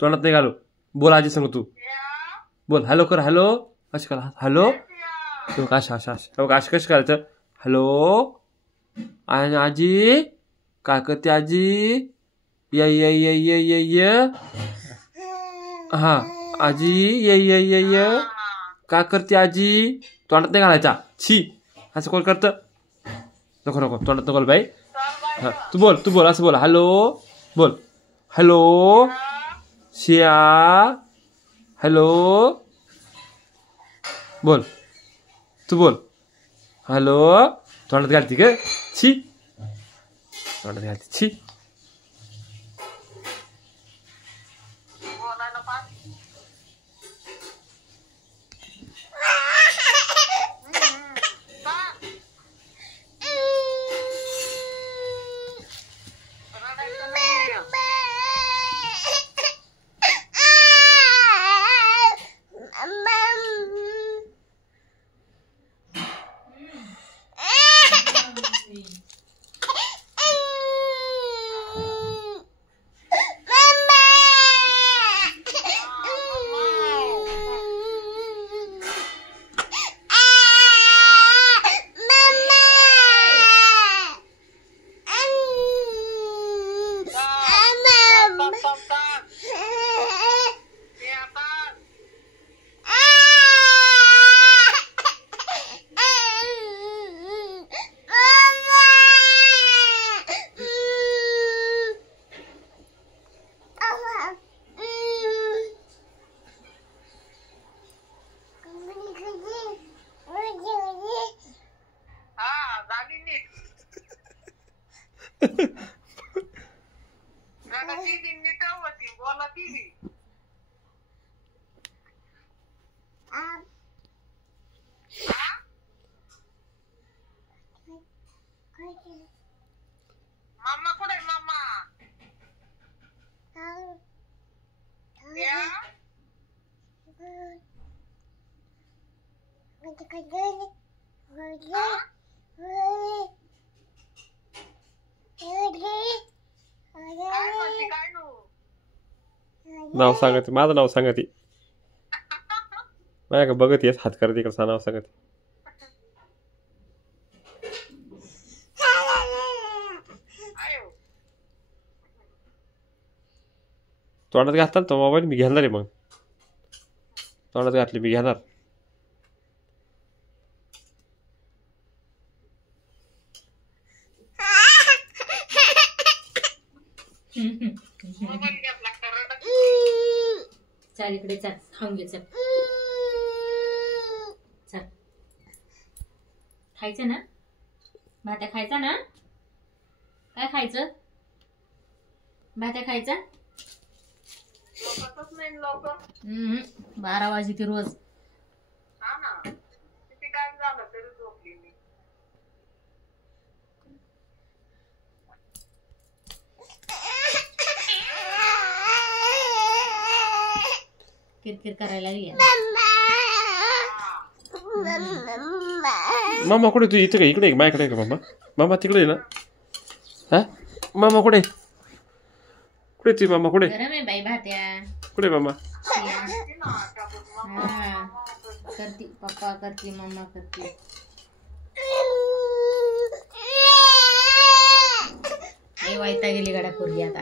तोंडात नाही घालू. बोल आजी सांग तू. बोल हॅलो कर. हॅलो कशी करा. हॅलो अशा अशा अशा अशा कशी करायचं. हॅलो आजी काय करते आजी. ये ये ये ये ये ये. हा आजी ये ये ये ये. काय करते आजी. तोंडात नाही घालायचा. छी असं कोण करतं. नको नको तोंडात नको बाई. हा तू बोल असं बोल. हॅलो बोल. हॅलो शिया. हॅलो बोल. तू बोल. हॅलो तोंडात घालती का. छी तोंडात घालती. छी मम्मा कुठे आहे मम्मा. नाव सांगते. माझं नाव सांगते. माझ्या का बघत येस हात करते कसं नाव सांगते. तोंडात घातला तो मोबाईल मी घेणार आहे. मग तोंडात घातली मी घेणार. चल इकडे चल खाऊन घे. चल चल खायचं ना. भात्या खायचा ना. काय खायचं. भात्या खायचा. झोपतच नाही लवकर. 12 वाजते रोज. हा ना, किती काय झालं तरी झोपली मी. किरकिर करायला लागली. मामा कुठे तू इथे का इकडे आहे का माझ्याकडे आहे का मामा मामा तिकडे आहे ना हा मामा कुठे कुठे ती मामा कुठे गरम आहे बाई भात्या. कुठे मामा हा करती पप्पा करती मम्मा करती. वैता गेली गाड्या पोरगी आता.